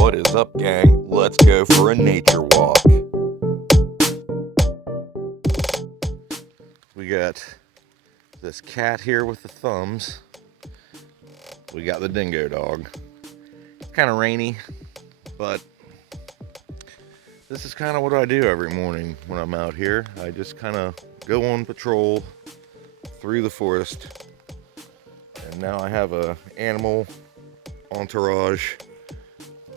What is up, gang? Let's go for a nature walk. We got this cat here with the thumbs. We got the Dingo dog. It's kind of rainy, but this is kind of what I do every morning when I'm out here. I just kind of go on patrol through the forest. And now I have a animal entourage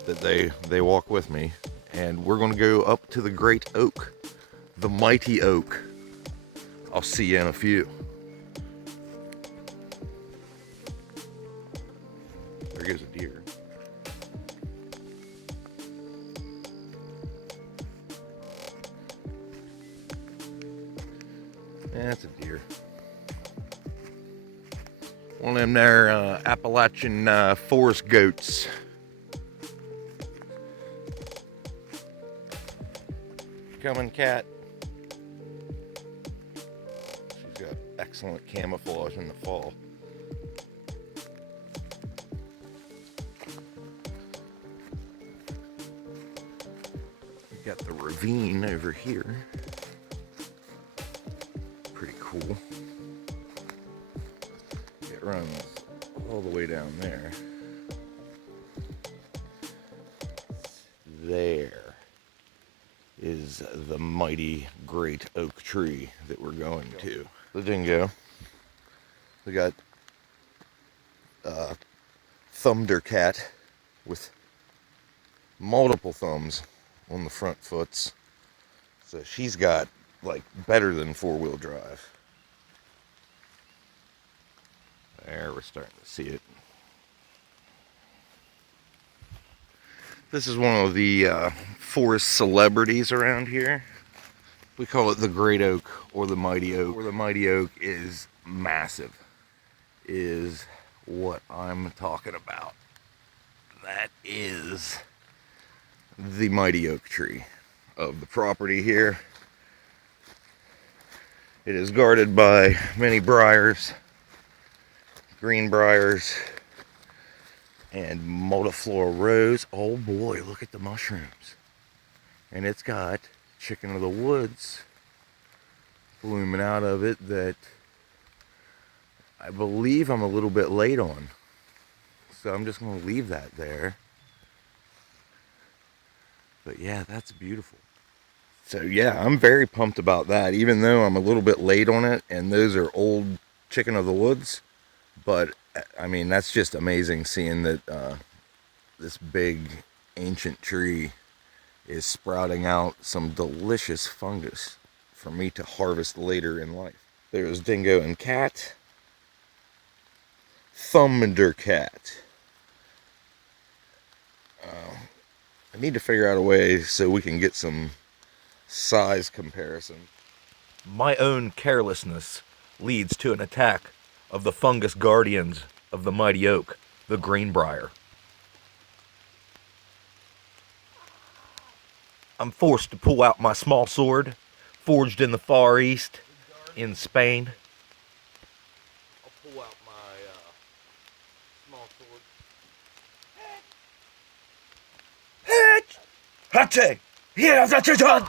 that they walk with me, and we're going to go up to the great oak, the mighty oak. I'll see you in a few. There goes a deer. That's a deer. One of them there Appalachian forest goats. Coming, cat. She's got excellent camouflage in the fall. We got the ravine over here. Pretty cool. It runs all the way down there. There is the mighty great oak tree that we're going to. The Dingo. We got thunder cat with multiple thumbs on the front foots. So she's got like better than four-wheel drive. There, we're starting to see it. This is one of the forest celebrities around here. We call it the Great Oak or the Mighty Oak. The Mighty Oak is massive, is what I'm talking about. That is the Mighty Oak tree of the property here. It is guarded by many briars, green briars, and multiflora rose. Oh boy, look at the mushrooms. And it's got chicken of the woods blooming out of it that I believe I'm a little bit late on. So I'm just going to leave that there. But yeah, that's beautiful. So yeah, I'm very pumped about that, even though I'm a little bit late on it, and those are old chicken of the woods. But I mean, that's just amazing seeing that this big ancient tree is sprouting out some delicious fungus for me to harvest later in life. There's Dingo and cat. Thunder cat. I need to figure out a way so we can get some size comparison. My own carelessness leads to an attack of the fungus guardians of the mighty oak, the greenbrier. I'm forced to pull out my small sword, forged in the Far East, in Spain. I'll pull out my small sword. Hate! Here, that's your dog!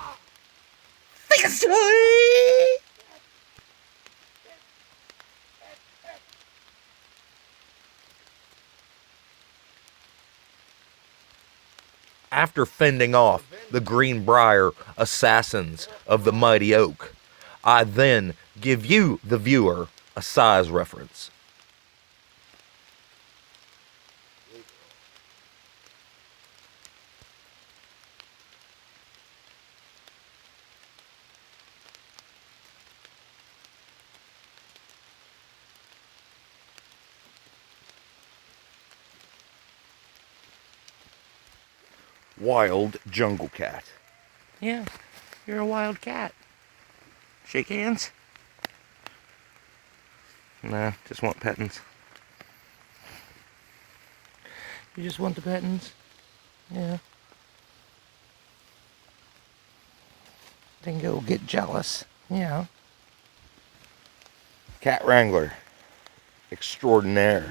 After fending off the greenbrier assassins of the mighty oak, I then give you, the viewer, a size reference. Wild jungle cat. Yeah, you're a wild cat. Shake hands? Nah, just want pettings. You just want the pettings? Yeah. Dingo get jealous. Yeah. Cat wrangler extraordinaire.